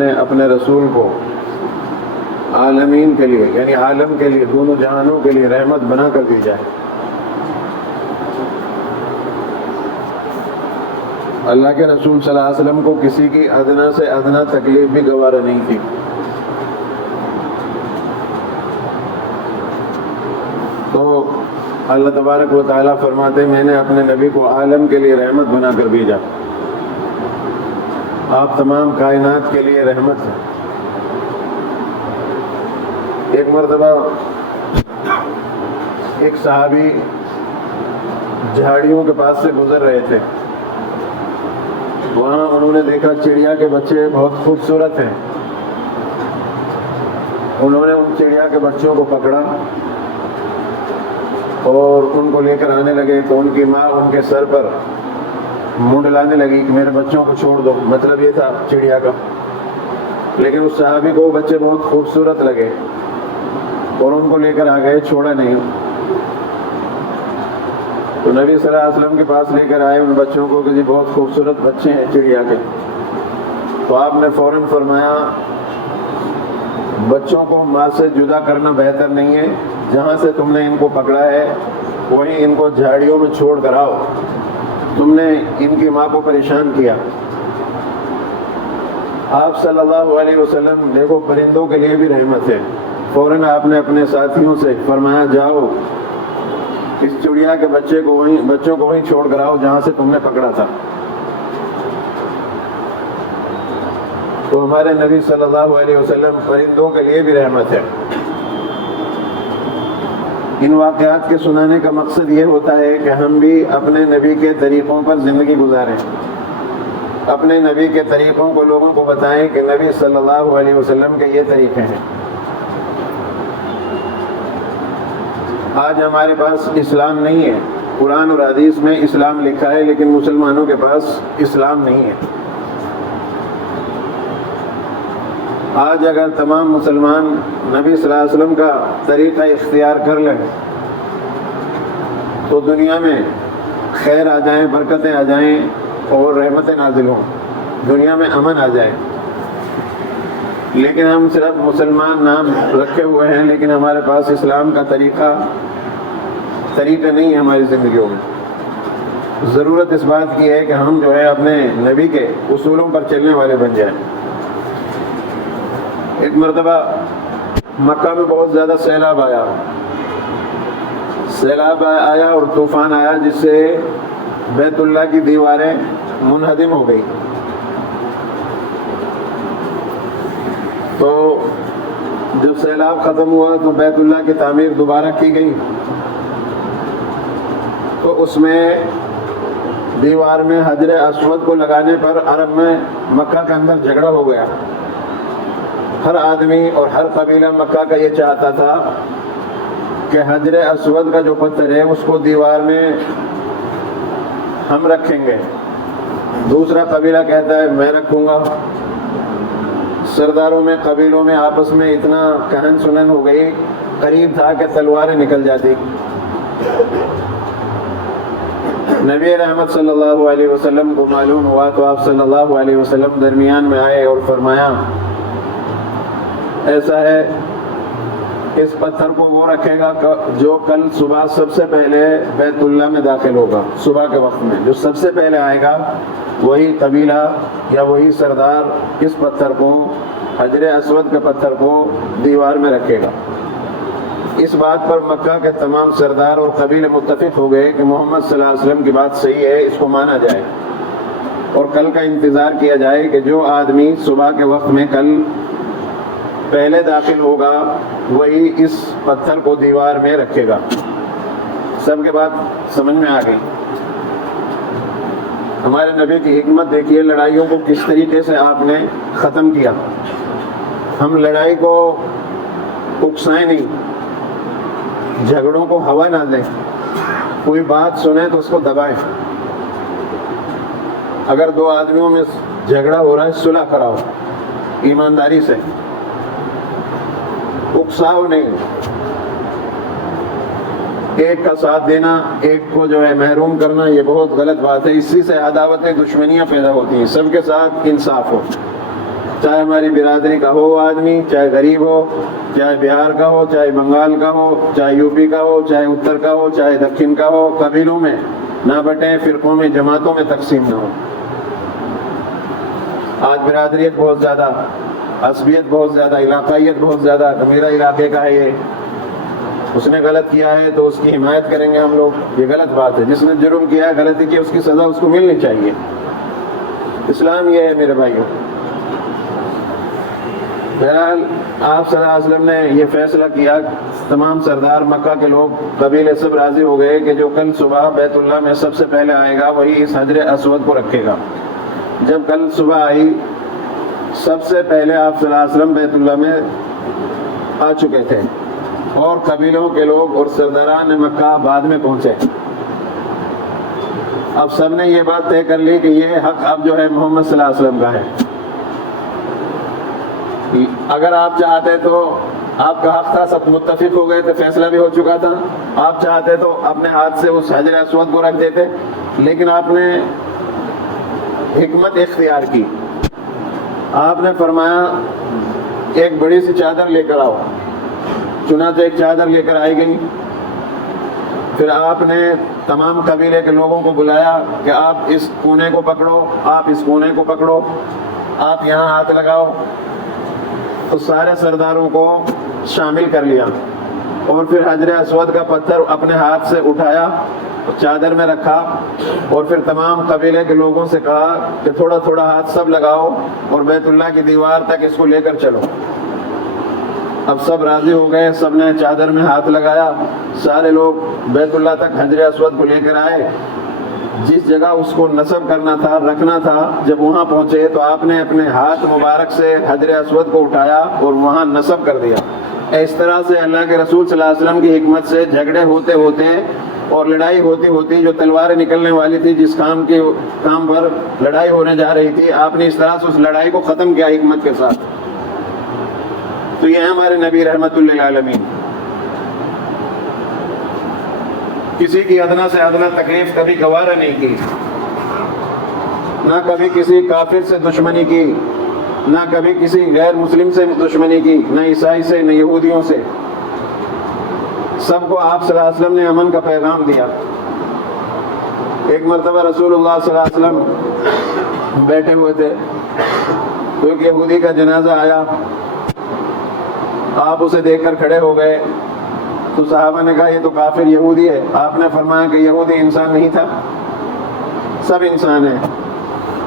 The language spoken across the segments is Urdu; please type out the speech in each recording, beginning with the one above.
نے اپنے رسول کو عالمین کے لیے یعنی عالم کے لیے دونوں جہانوں کے لیے رحمت بنا کر بھیجا ہے۔ اللہ کے رسول صلی اللہ علیہ وسلم کو کسی کی ادنا سے ادنا تکلیف بھی گوارا نہیں تھی۔ تو اللہ تبارک و تعالیٰ فرماتے میں نے اپنے نبی کو عالم کے لیے رحمت بنا کر بھیجا، آپ تمام کائنات کے لیے رحمت ہیں۔ ایک مرتبہ ایک صحابی جھاڑیوں کے پاس سے گزر رہے تھے، وہاں انہوں نے دیکھا چڑیا کے بچے بہت خوبصورت ہیں۔ انہوں نے ان چڑیا کے بچوں کو پکڑا اور ان کو لے کر آنے لگے تو ان کی ماں ان کے سر پر منڈلانے لگی کہ میرے بچوں کو چھوڑ دو، مطلب یہ تھا چڑیا کا۔ لیکن اس صحابی کو وہ بچے بہت خوبصورت لگے اور ان کو لے کر آ گئے، چھوڑا نہیں۔ تو نبی صلی اللہ علیہ وسلم کے پاس لے کر آئے ان بچوں کو کہ جی بہت خوبصورت بچے ہیں چڑیا کے۔ تو آپ نے فوراً فرمایا بچوں کو ماں سے جدا کرنا بہتر نہیں ہے، جہاں سے تم نے ان کو پکڑا ہے وہیں ان کو جھاڑیوں میں چھوڑ کر آؤ، تم نے ان کی ماں کو پریشان کیا۔ آپ صلی اللہ علیہ وسلم دیکھو پرندوں کے لیے بھی رحمت ہے، فوراً آپ نے اپنے ساتھیوں سے فرمایا جاؤ اس چڑیا کے بچوں کو وہیں چھوڑ کر آؤ جہاں سے تم نے پکڑا تھا۔ تو ہمارے نبی صلی اللہ علیہ وسلم پرندوں کے لیے بھی رحمت ہے۔ ان واقعات کے سنانے کا مقصد یہ ہوتا ہے کہ ہم بھی اپنے نبی کے طریقوں پر زندگی گزاریں، اپنے نبی کے طریقوں کو لوگوں کو بتائیں کہ نبی صلی اللہ علیہ وسلم کے یہ طریقے ہیں۔ آج ہمارے پاس اسلام نہیں ہے، قرآن اور حدیث میں اسلام لکھا ہے لیکن مسلمانوں کے پاس اسلام نہیں ہے۔ آج اگر تمام مسلمان نبی صلی اللہ علیہ وسلم کا طریقہ اختیار کر لیں تو دنیا میں خیر آ جائیں، برکتیں آ جائیں اور رحمتیں نازل ہوں، دنیا میں امن آ جائے۔ لیکن ہم صرف مسلمان نام رکھے ہوئے ہیں لیکن ہمارے پاس اسلام کا طریقہ نہیں ہے ہماری زندگیوں میں۔ ضرورت اس بات کی ہے کہ ہم جو ہے اپنے نبی کے اصولوں پر چلنے والے بن جائیں۔ ایک مرتبہ مکہ میں بہت زیادہ سیلاب آیا اور طوفان آیا جس سے بیت اللہ کی دیواریں منہدم ہو گئی۔ تو جب سیلاب ختم ہوا تو بیت اللہ کی تعمیر دوبارہ کی گئی، تو اس میں دیوار میں حجر اسود کو لگانے پر عرب میں مکہ کے اندر جھگڑا ہو گیا۔ ہر آدمی اور ہر قبیلہ مکہ کا یہ چاہتا تھا کہ حجر اسود کا جو پتھر ہے اس کو دیوار میں ہم رکھیں گے، دوسرا قبیلہ کہتا ہے میں رکھوں گا۔ سرداروں میں قبیلوں میں آپس میں اتنا کہن سنن ہو گئی، قریب تھا کہ تلواریں نکل جاتی۔ نبی رحمت صلی اللہ علیہ وسلم کو معلوم ہوا تو آپ صلی اللہ علیہ وسلم درمیان میں آئے اور فرمایا ایسا ہے اس پتھر کو وہ رکھے گا جو کل صبح سب سے پہلے بیت اللہ میں داخل ہوگا، صبح کے وقت میں جو سب سے پہلے آئے گا وہی قبیلہ یا وہی سردار اس پتھر کو، حجر اسود کے پتھر کو دیوار میں رکھے گا۔ اس بات پر مکہ کے تمام سردار اور قبیلے متفق ہو گئے کہ محمد صلی اللہ علیہ وسلم کی بات صحیح ہے، اس کو مانا جائے اور کل کا انتظار کیا جائے کہ جو آدمی صبح کے وقت میں کل پہلے داخل ہوگا وہی اس پتھر کو دیوار میں رکھے گا۔ سب کے بات سمجھ میں آ گئی۔ ہمارے نبی کی حکمت دیکھیے، لڑائیوں کو کس طریقے سے آپ نے ختم کیا۔ ہم لڑائی کو اکسائیں نہیں، جھگڑوں کو ہوا نہ دیں، کوئی بات سنیں تو اس کو دبائیں۔ اگر دو آدمیوں میں جھگڑا ہو رہا ہے صلح کراؤ ایمانداری سے، اکساؤ نہیں۔ ایک کا ساتھ دینا، ایک کو جو ہے محروم کرنا، یہ بہت غلط بات ہے، اسی سے عداوتیں دشمنیاں پیدا ہوتی ہیں۔ سب کے ساتھ انصاف ہو۔ چاہے ہماری برادری کا ہو آدمی، چاہے غریب ہو، چاہے بہار کا ہو، چاہے بنگال کا ہو، چاہے یو پی کا ہو، چاہے اتر کا ہو، چاہے دکن کا ہو، قبیلوں میں نہ بٹیں، فرقوں میں، جماعتوں میں تقسیم نہ ہو۔ آج برادریت بہت زیادہ، عصبیت بہت زیادہ، علاقائیت بہت زیادہ، کہ میرا علاقے کا ہے یہ، اس نے غلط کیا ہے تو اس کی حمایت کریں گے ہم لوگ، یہ غلط بات ہے۔ جس نے جرم کیا ہے، غلطی کی، اس کی سزا اس کو ملنی چاہیے۔ اسلام یہ ہے میرے بھائیوں۔ بہرحال آپ صلی اللہ علیہ وسلم نے یہ فیصلہ کیا، تمام سردار مکہ کے لوگ، قبیلے سب راضی ہو گئے کہ جو کل صبح بیت اللہ میں سب سے پہلے آئے گا وہی اس حجر اسود کو رکھے گا۔ جب کل صبح آئی، سب سے پہلے آپ صلی اللہ علیہ وسلم بیت اللہ میں آ چکے تھے، اور قبیلوں کے لوگ اور سرداران مکہ بعد میں پہنچے۔ اب سب نے یہ بات طے کر لی کہ یہ حق اب جو ہے محمد صلی اللہ علیہ وسلم کا ہے۔ اگر آپ چاہتے تو آپ کا حق تھا، سب متفق ہو گئے تھے، فیصلہ بھی ہو چکا تھا، آپ چاہتے تو اپنے ہاتھ سے اس حجر اسود کو رکھ دیتے، لیکن آپ نے حکمت اختیار کی۔ آپ نے فرمایا ایک بڑی سی چادر لے کر آؤ۔ چنانچہ ایک چادر لے کر آئی گئی۔ پھر آپ نے تمام قبیلے کے لوگوں کو بلایا کہ آپ اس کونے کو پکڑو، آپ اس کونے کو پکڑو، آپ یہاں ہاتھ لگاؤ۔ تو سارے سرداروں کو شامل کر لیا، اور پھر حجر اسود کا پتھر اپنے ہاتھ سے اٹھایا، چادر میں رکھا، اور پھر تمام قبیلے کے لوگوں سے کہا کہ تھوڑا تھوڑا ہاتھ سب لگاؤ اور بیت اللہ کی دیوار تک اس کو لے کر چلو۔ اب سب راضی ہو گئے، سب نے چادر میں ہاتھ لگایا، سارے لوگ بیت اللہ تک حجر اسود کو لے کر آئے۔ جس جگہ اس کو نصب کرنا تھا، رکھنا تھا، جب وہاں پہنچے تو آپ نے اپنے ہاتھ مبارک سے حجر اسود کو اٹھایا اور وہاں نصب کر دیا۔ اس طرح سے اللہ کے رسول صلی اللہ علیہ وسلم کی حکمت سے جھگڑے ہوتے ہوتے اور لڑائی ہوتی ہوتی، جو تلواریں نکلنے والی تھی، جس کام پر لڑائی ہونے جا رہی تھی، آپ نے اس طرح سے اس لڑائی کو ختم کیا حکمت کے ساتھ۔ تو یہ ہمارے نبی رحمت للعالمین۔ کسی کی ادنا سے ادنا تکلیف کبھی گوارا نہیں کی، نہ کبھی کسی کافر سے دشمنی کی، نہ کبھی کسی غیر مسلم سے دشمنی کی، نہ عیسائی سے، نہ یہودیوں سے۔ سب کو آپ صلی اللہ علیہ وسلم نے امن کا پیغام دیا۔ ایک مرتبہ رسول اللہ صلی اللہ علیہ وسلم بیٹھے ہوئے تھے، تو ایک یہودی کا جنازہ آیا، آپ اسے دیکھ کر کھڑے ہو گئے، تو صحابہ نے کہا یہ تو کافر یہودی ہے۔ آپ نے فرمایا کہ یہودی انسان نہیں تھا، سب انسان ہیں۔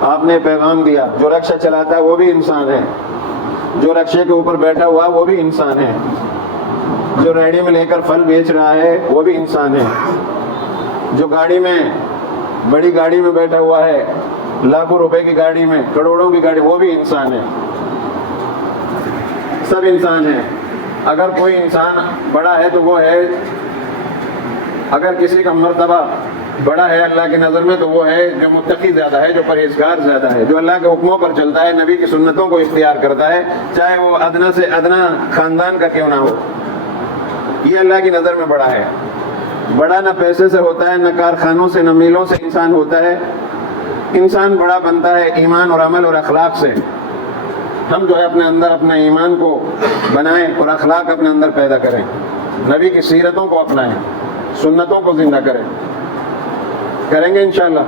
آپ نے پیغام دیا، جو رکشہ چلاتا ہے وہ بھی انسان ہے، جو رکشے کے اوپر بیٹھا ہوا وہ بھی انسان ہے، جو ریڑھی میں لے کر پھل بیچ رہا ہے وہ بھی انسان ہے، جو گاڑی میں، بڑی گاڑی میں بیٹھا ہوا ہے، لاکھوں روپے کی گاڑی میں، کروڑوں کی گاڑی، وہ بھی انسان ہے، سب انسان ہیں۔ اگر کوئی انسان بڑا ہے تو وہ ہے، اگر کسی کا مرتبہ بڑا ہے اللہ کی نظر میں تو وہ ہے جو متقی زیادہ ہے، جو پرہیزگار زیادہ ہے، جو اللہ کے حکموں پر چلتا ہے، نبی کی سنتوں کو اختیار کرتا ہے، چاہے وہ ادنا سے ادنا خاندان کا کیوں نہ ہو، یہ اللہ کی نظر میں بڑا ہے۔ بڑا نہ پیسے سے ہوتا ہے، نہ کارخانوں سے، نہ میلوں سے انسان ہوتا ہے۔ انسان بڑا بنتا ہے ایمان اور عمل اور اخلاق سے۔ ہم جو ہے اپنے اندر اپنے ایمان کو بنائیں اور اخلاق اپنے اندر پیدا کریں، نبی کی سیرتوں کو اپنائیں، سنتوں کو زندہ کریں گے انشاءاللہ۔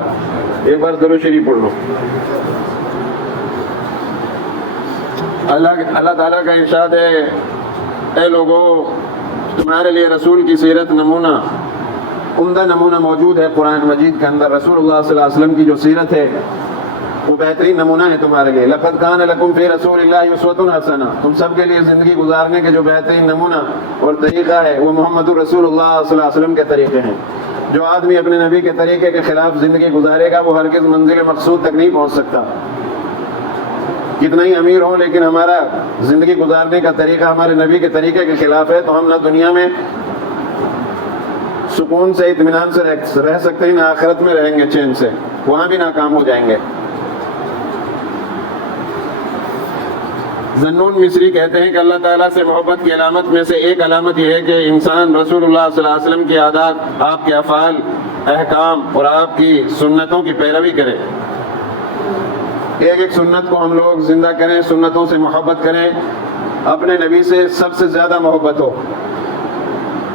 ایک بار درود شریف پڑھ لو۔ اللہ تعالیٰ کا ارشاد ہے، اے لوگو تمہارے لیے رسول کی سیرت نمونہ، عمدہ نمونہ موجود ہے قرآن مجید کے اندر۔ رسول اللہ صلی اللہ علیہ وسلم کی جو سیرت ہے وہ بہترین نمونہ ہے تمہارے لیے۔ لقد کان لکم فی رسول اللہ اسوۃ حسنہ، تم سب کے لیے زندگی گزارنے کے جو بہترین نمونہ اور طریقہ ہے وہ محمد رسول اللہ صلی اللہ علیہ وسلم کے طریقے ہیں۔ جو آدمی اپنے نبی کے طریقے کے خلاف زندگی گزارے گا وہ ہرگز منزل مقصود تک نہیں پہنچ سکتا۔ کتنا ہی امیر ہو لیکن ہمارا زندگی گزارنے کا طریقہ ہمارے نبی کے طریقے کے خلاف ہے تو ہم نہ دنیا میں سکون سے، اطمینان سے رہ سکتے ہیں، نہ آخرت میں رہیں گے چین سے، وہاں بھی ناکام ہو جائیں گے۔ ذنون مصری کہتے ہیں کہ اللہ تعالیٰ سے محبت کی علامت میں سے ایک علامت یہ ہے کہ انسان رسول اللہ صلی اللہ علیہ وسلم کی عادات، آپ کے افعال، احکام اور آپ کی سنتوں کی پیروی کرے۔ ایک ایک سنت کو ہم لوگ زندہ کریں، سنتوں سے محبت کریں، اپنے نبی سے سب سے زیادہ محبت ہو۔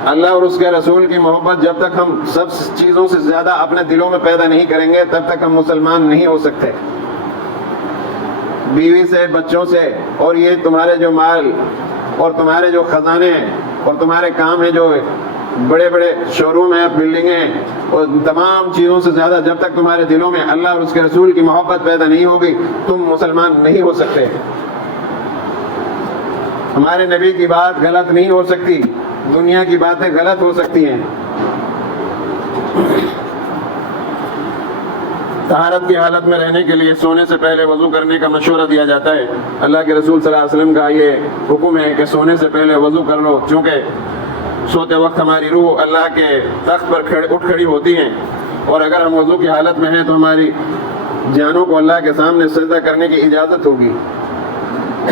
اللہ اور اس کے رسول کی محبت جب تک ہم سب چیزوں سے زیادہ اپنے دلوں میں پیدا نہیں کریں گے تب تک ہم مسلمان نہیں ہو سکتے۔ بیوی سے، بچوں سے، اور یہ تمہارے جو مال اور تمہارے جو خزانے ہیں اور تمہارے کام ہیں، جو بڑے بڑے شو روم ہیں، بلڈنگیں ہیں، اور تمام چیزوں سے زیادہ جب تک تمہارے دلوں میں اللہ اور اس کے رسول کی محبت پیدا نہیں ہوگی تم مسلمان نہیں ہو سکتے۔ ہمارے نبی کی بات غلط نہیں ہو سکتی، دنیا کی باتیں غلط ہو سکتی ہیں۔ طہارت کی حالت میں رہنے کے لیے سونے سے پہلے وضو کرنے کا مشورہ دیا جاتا ہے۔ اللہ کے رسول صلی اللہ علیہ وسلم کا یہ حکم ہے کہ سونے سے پہلے وضو کر لو، چونکہ سوتے وقت ہماری روح اللہ کے تخت پر اٹھ کھڑی ہوتی ہیں، اور اگر ہم وضو کی حالت میں ہیں تو ہماری جانوں کو اللہ کے سامنے سجدہ کرنے کی اجازت ہوگی۔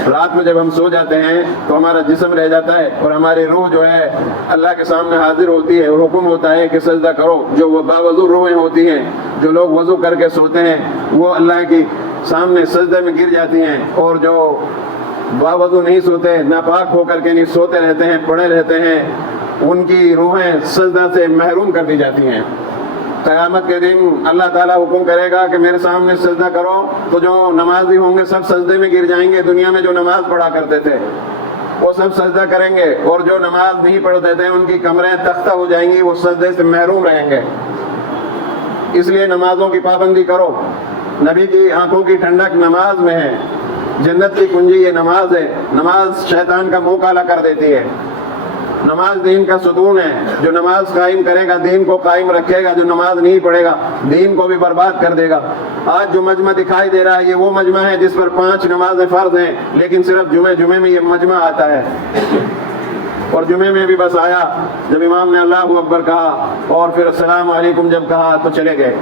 رات میں جب ہم سو جاتے ہیں تو ہمارا جسم رہ جاتا ہے اور ہماری روح جو ہے اللہ کے سامنے حاضر ہوتی ہے، اور حکم ہوتا ہے کہ سجدہ کرو۔ جو وہ باوضو روحیں ہوتی ہیں، جو لوگ وضو کر کے سوتے ہیں، وہ اللہ کے سامنے سجدے میں گر جاتی ہیں، اور جو باوضو نہیں سوتے، ناپاک ہو کر کے نہیں سوتے رہتے ہیں، پڑے رہتے ہیں، ان کی روحیں سجدہ سے محروم کر دی جاتی ہیں۔ قیامت کے دن اللہ تعالیٰ حکم کرے گا کہ میرے سامنے سجدہ کرو، تو جو نمازی ہوں گے سب سجدے میں گر جائیں گے۔ دنیا میں جو نماز پڑھا کرتے تھے وہ سب سجدہ کریں گے، اور جو نماز نہیں پڑھتے تھے ان کی کمریں تختہ ہو جائیں گی، وہ سجدے سے محروم رہیں گے۔ اس لیے نمازوں کی پابندی کرو۔ نبی کی آنکھوں کی ٹھنڈک نماز میں ہے، جنت کی کنجی یہ نماز ہے۔ نماز شیطان کا منہ کالا کر دیتی ہے۔ نماز دین کا ستون ہے۔ جو نماز قائم کرے گا دین کو قائم رکھے گا، جو نماز نہیں پڑھے گا دین کو بھی برباد کر دے گا۔ آج جو مجمع دکھائی دے رہا ہے یہ وہ مجمع ہے جس پر 5 نمازیں فرض ہیں، لیکن صرف جمعے میں یہ مجمع آتا ہے، اور جمعے میں بھی بس آیا جب امام نے اللہ اکبر کہا اور پھر السلام علیکم جب کہا تو چلے گئے۔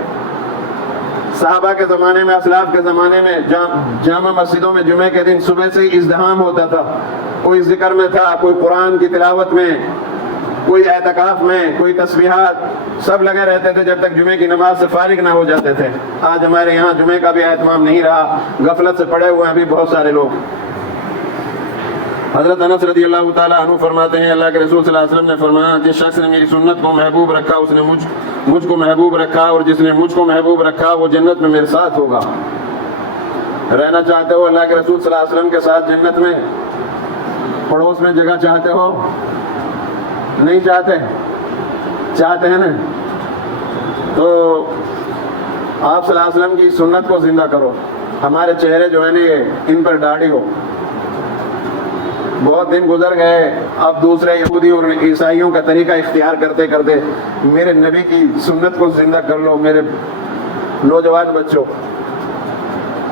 صحابہ کے زمانے میں، اسلاف کے زمانے میں جامع مسجدوں میں جمعے کے دن صبح سے ہی ازدحام ہوتا تھا۔ کوئی ذکر میں تھا، کوئی قرآن کی تلاوت میں، کوئی اعتکاف میں، کوئی تسبیحات، سب لگے رہتے تھے جب تک جمعے کی نماز سے فارغ نہ ہو جاتے تھے۔ آج ہمارے یہاں جمعے کا بھی اہتمام نہیں رہا، غفلت سے پڑے ہوئے ہیں ابھی بہت سارے لوگ۔ حضرت انس رضی اللہ تعالیٰ عنہ فرماتے ہیں، اللہ کے رسول صلی اللہ علیہ وسلم نے فرمایا، جس شخص نے میری سنت کو محبوب رکھا اس نے مجھ کو محبوب رکھا، اور جس نے مجھ کو محبوب رکھا وہ جنت میں میرے ساتھ ہوگا۔ رہنا چاہتے ہو اللہ کے رسول صلی اللہ علیہ وسلم کے ساتھ جنت میں؟ پڑوس میں جگہ چاہتے ہو؟ نہیں چاہتے؟ چاہتے ہیں نا؟ تو آپ صلی اللہ علیہ وسلم کی سنت کو زندہ کرو۔ ہمارے چہرے جو ہے نا ان پر داڑھی ہو۔ بہت دن گزر گئے، اب دوسرے یہودی اور عیسائیوں کا طریقہ اختیار کرتے کرتے میرے نبی کی سنت کو زندہ کر لو۔ میرے نوجوان بچوں،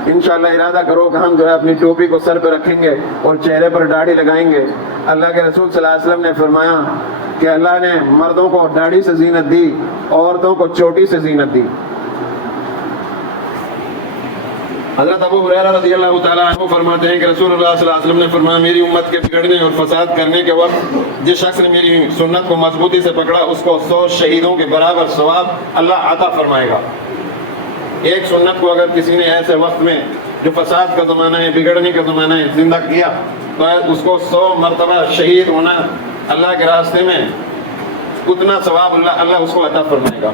انشاءاللہ ارادہ کرو کہ ہم جو ہے اپنی ٹوپی کو سر پہ رکھیں گے اور چہرے پر داڑھی لگائیں گے۔ اللہ کے رسول صلی اللہ علیہ وسلم نے فرمایا کہ اللہ نے مردوں کو داڑھی سے زینت دی، عورتوں کو چوٹی سے زینت دی۔ حضرت ابو ہریرہ رضی اللہ تعالیٰ عنہ فرماتے ہیں کہ رسول اللہ صلی اللہ علیہ وسلم نے فرمایا، میری امت کے بگڑنے اور فساد کرنے کے وقت جس شخص نے میری سنت کو مضبوطی سے پکڑا اس کو 100 شہیدوں کے برابر ثواب اللہ عطا فرمائے گا۔ ایک سنت کو اگر کسی نے ایسے وقت میں جو فساد کا زمانہ ہے، بگڑنے کا زمانہ ہے، زندہ کیا تو اس کو 100 مرتبہ شہید ہونا اللہ کے راستے میں، اتنا ثواب اللہ اس کو عطا فرمائے گا۔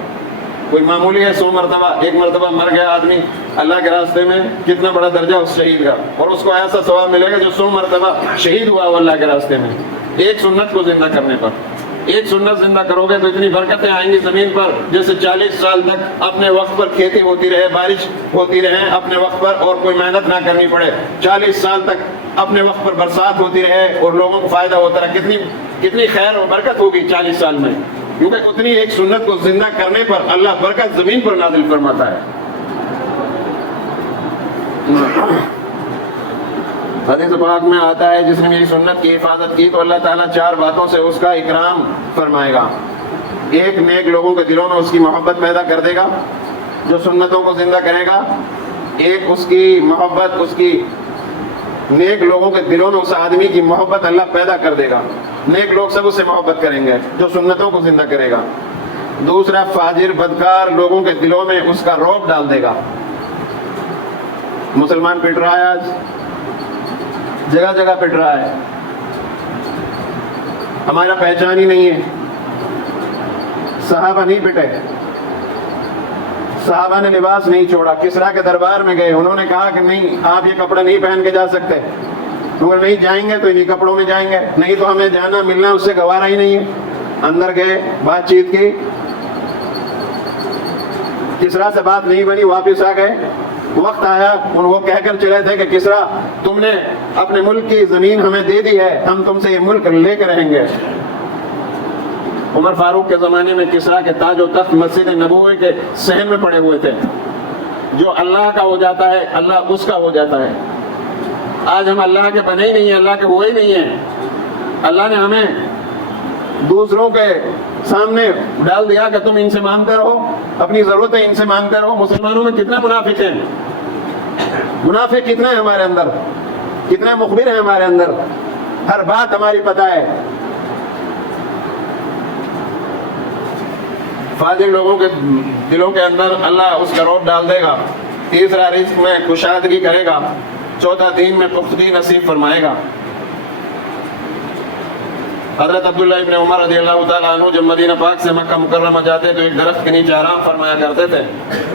کوئی معمولی ہے 100 مرتبہ، ایک مرتبہ مر گیا آدمی اللہ کے راستے میں، کتنا بڑا درجہ اس شہید کا، اور اس کو ایسا ثواب ملے گا جو 100 مرتبہ شہید ہوا ہو اللہ کے راستے میں، ایک سنت کو زندہ کرنے پر۔ ایک سنت زندہ کرو گے تو اتنی برکتیں آئیں گی زمین پر، جیسے 40 سال تک اپنے وقت پر کھیتی ہوتی رہے، بارش ہوتی رہے اپنے وقت پر اور کوئی محنت نہ کرنی پڑے، 40 سال تک اپنے وقت پر برسات ہوتی رہے اور لوگوں کو فائدہ ہوتا رہے، کتنی خیر و برکت ہوگی 40 سال میں، کیونکہ اتنی ایک سنت کو زندہ کرنے پر اللہ برکت زمین پر نازل فرماتا ہے۔ حدیث پاک میں آتا ہے، جس نے میری سنت کی حفاظت کی تو اللہ تعالیٰ 4 باتوں سے اس کا اکرام فرمائے گا۔ ایک، نیک لوگوں کے دلوں میں اس کی محبت پیدا کر دے گا جو سنتوں کو زندہ کرے گا۔ ایک، اس کی محبت، اس کی نیک لوگوں کے دلوں میں اس آدمی کی محبت اللہ پیدا کر دے گا، نیک لوگ سب اس سے محبت کریں گے جو سنتوں کو زندہ کرے گا۔ دوسرا، فاجر بدکار لوگوں کے دلوں میں اس کا رعب ڈال دے گا۔ مسلمان پٹ رہا ہے، آج جگہ جگہ پٹ رہا ہے، ہمارا پہچان ہی نہیں ہے. صحابہ نہیں پٹے، صحابہ نے لباس نہیں چھوڑا. کسرا کے دربار میں گئے، انہوں نے کہا کہ نہیں، آپ یہ کپڑے نہیں پہن کے جا سکتے. مگر نہیں جائیں گے تو انہیں کپڑوں میں جائیں گے، نہیں تو ہمیں جانا ملنا اس سے گوارا ہی نہیں ہے. اندر گئے، بات چیت کی، کسرا سے بات نہیں بنی، واپس آ گئے. وقت آیا، وہ کہہ کر چلے تھے کہ کسرا تم نے اپنے ملک کی زمین ہمیں دے دی ہے، ہم تم سے یہ ملک لے کے رہیں گے. عمر فاروق کے زمانے میں کسرا کے تاج و تخت مسجد نبوی کے صحن میں پڑے ہوئے تھے. جو اللہ کا ہو جاتا ہے اللہ اس کا ہو جاتا ہے. آج ہم اللہ کے بنے ہی نہیں ہیں، اللہ کے ہوئے ہی نہیں ہیں. اللہ نے ہمیں دوسروں کے سامنے ڈال دیا کہ تم ان سے مانگتے رہو، اپنی ضرورتیں ان سے مانگتے رہو. مسلمانوں میں کتنے منافق ہیں، منافق کتنے ہیں ہمارے اندر، کتنے مخبر ہیں ہمارے اندر، ہر بات ہماری پتہ ہے. فاضل لوگوں کے دلوں کے اندر اللہ اس کا روب ڈال دے گا. تیسرا، رزق میں کشادگی کرے گا. چوتھا، دین میں پختگی نصیب فرمائے گا. حضرت عبداللہ ابن عمر رضی اللہ تعالیٰ عنہ جب مدینہ پاک سے مکہ مکرمہ جاتے تو ایک درخت کے نیچے آرام فرمایا کرتے تھے.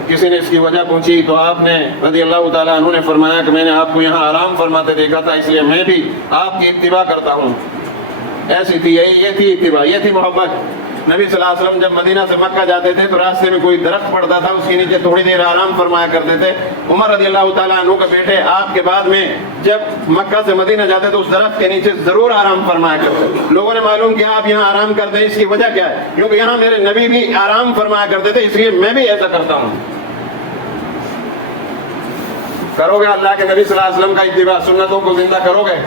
کسی نے اس کی وجہ پوچھی تو آپ نے رضی اللہ تعالیٰ عنہ نے فرمایا کہ میں نے آپ کو یہاں آرام فرماتے دیکھا تھا، اس لیے میں بھی آپ کی اتباع کرتا ہوں. ایسی تھی، یہ تھی اتباع، یہ تھی محبت. نبی صلی اللہ علیہ وسلم جب مدینہ سے مکہ جاتے تھے تو راستے میں کوئی درخت پڑتا تھا، اس کے نیچے تھوڑی دیر آرام فرمایا کرتے تھے. عمر رضی اللہ تعالیٰ عنہ کے بیٹے آپ کے بعد میں جب مکہ سے مدینہ جاتے تو اس درخت کے نیچے ضرور آرام فرمایا کرتے. لوگوں نے معلوم کیا آپ یہاں آرام کرتے ہیں، اس کی وجہ کیا ہے؟ کیونکہ یہاں میرے نبی بھی آرام فرمایا کرتے تھے، اس لیے میں بھی ایسا کرتا ہوں. کرو گے اللہ کے نبی صلی اللہ علیہ وسلم کا اتباع، سنتوں کو زندہ کرو گے.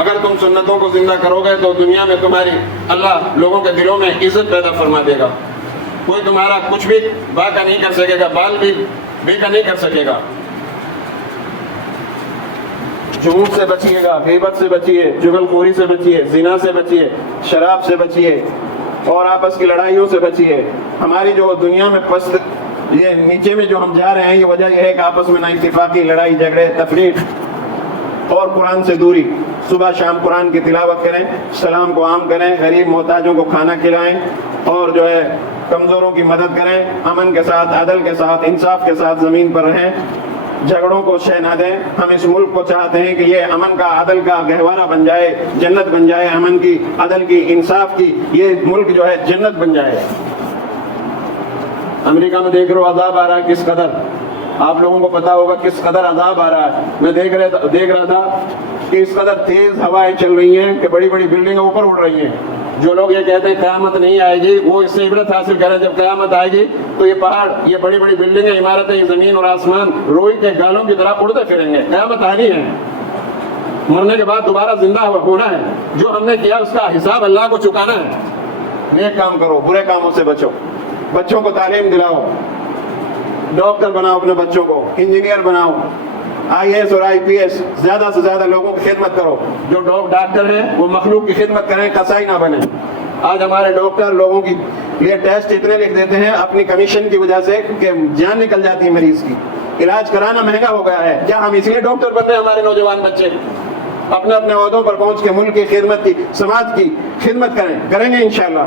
اگر تم سنتوں کو زندہ کرو گے تو دنیا میں تمہاری اللہ لوگوں کے دلوں میں عزت پیدا فرما دے گا. کوئی تمہارا کچھ بھی باقا نہیں کر سکے گا، بال بھی بیکا نہیں کر سکے گا. جھوٹ سے بچیے گا، غیبت سے بچیے، چغل خوری سے بچیے، زنا سے بچیے، شراب سے بچیے اور آپس کی لڑائیوں سے بچیے. ہماری جو دنیا میں پست یہ نیچے میں جو ہم جا رہے ہیں، یہ وجہ یہ ہے کہ آپس میں نا اتفاقی، لڑائی جھگڑے، تفریق اور قرآن سے دوری. صبح شام قرآن کی تلاوت کریں، سلام کو عام کریں، غریب محتاجوں کو کھانا کھلائیں اور جو ہے کمزوروں کی مدد کریں. امن کے ساتھ، عدل کے ساتھ، انصاف کے ساتھ زمین پر رہیں، جھگڑوں کو شہ نہ دیں. ہم اس ملک کو چاہتے ہیں کہ یہ امن کا، عدل کا گہوارہ بن جائے، جنت بن جائے. امن کی، عدل کی، انصاف کی یہ ملک جو ہے جنت بن جائے. امریکہ میں دیکھ رہے ہو عذاب آ رہا ہے کس قدر، آپ لوگوں کو پتا ہوگا کس قدر عذاب آ رہا ہے. میں دیکھ رہا تھا کہ اس قدر تیز ہوائیں چل رہی ہیں کہ بڑی بڑی بلڈنگیں اوپر اڑ رہی ہیں. جو لوگ یہ کہتے ہیں قیامت نہیں آئے گی، وہ اس سے عبرت حاصل کریں. جب قیامت آئے گی تو یہ پہاڑ، یہ بڑی بڑی بلڈنگیں، عمارتیں، یہ زمین اور آسمان روئی کے گالوں کی طرح اڑتے پھریں گے. قیامت آنی ہے، مرنے کے بعد دوبارہ زندہ ہونا ہے. جو ہم نے کیا اس کا حساب اللہ کو چکانا ہے. نیک کام کرو، برے کاموں سے بچو، بچوں کو تعلیم دلاؤ، ڈاکٹر بناؤ اپنے بچوں کو، انجینئر بناؤ، IAS اور IPS، زیادہ سے زیادہ لوگوں کی خدمت کرو. جو ڈاکٹر ہیں وہ مخلوق کی خدمت کریں، قصائی نہ بنیں. آج ہمارے ڈاکٹر لوگوں کی یہ ٹیسٹ اتنے لکھ دیتے ہیں اپنی کمیشن کی وجہ سے کہ جان نکل جاتی ہے مریض کی. علاج کرانا مہنگا ہو گیا ہے. کیا ہم اس لیے ڈاکٹر بن رہے ہیں؟ ہمارے نوجوان بچے اپنے اپنے عہدوں پر پہنچ کے ملک کی خدمت کی، سماج کی خدمت کریں گے انشاءاللہ.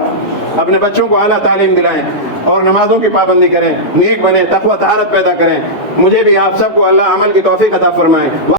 اپنے بچوں کو اعلیٰ تعلیم دلائیں اور نمازوں کی پابندی کریں، نیک بنیں، تقوی طہارت پیدا کریں. مجھے بھی آپ سب کو اللہ عمل کی توفیق عطا فرمائے.